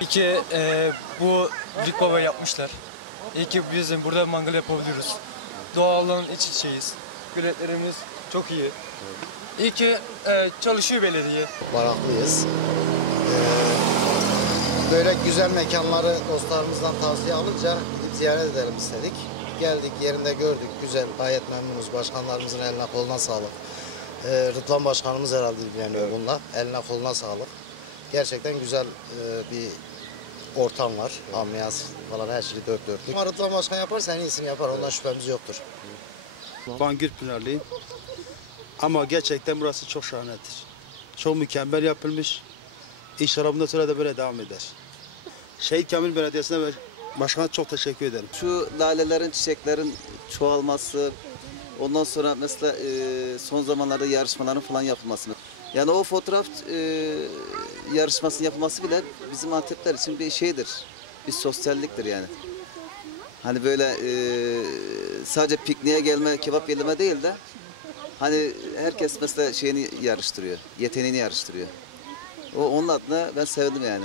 İyi ki bu Büyük Baba yapmışlar. İyi ki bizim burada mangal yapabiliyoruz. Doğalın iç içeyiz. Göletlerimiz çok iyi. İyi ki çalışıyor belediye. Baraklıyız. Böyle güzel mekanları dostlarımızdan tavsiye alınca gidip ziyaret edelim istedik. Geldik, yerinde gördük. Güzel, gayet memnunuz. Başkanlarımızın eline koluna sağlık. Rıdvan Başkanımız herhalde ilgileniyor bununla. Eline koluna sağlık. Gerçekten güzel bir ortam var. Ambiyans falan her şey dört dörtlük. Ama Rıdvan Başkan yaparsa en iyisini yapar. Ondan şüphemiz yoktur. Van Gürpınarlıyım. Ama gerçekten burası çok şahanedir. Çok mükemmel yapılmış. İnşallah bundan sonra da böyle devam eder. Şehit Kamil Belediyesi'ne ve başkana çok teşekkür ederim. Şu lalelerin, çiçeklerin çoğalması, ondan sonra mesela son zamanlarda yarışmaların falan yapılması. Yani o fotoğraf yarışmasının yapılması bile bizim Antepler için bir şeydir. Bir sosyalliktir yani. Hani böyle sadece pikniğe gelme, kebap yeme değil de hani herkes mesela şeyini yarıştırıyor, yeteneğini yarıştırıyor. Onun adına ben sevdim yani.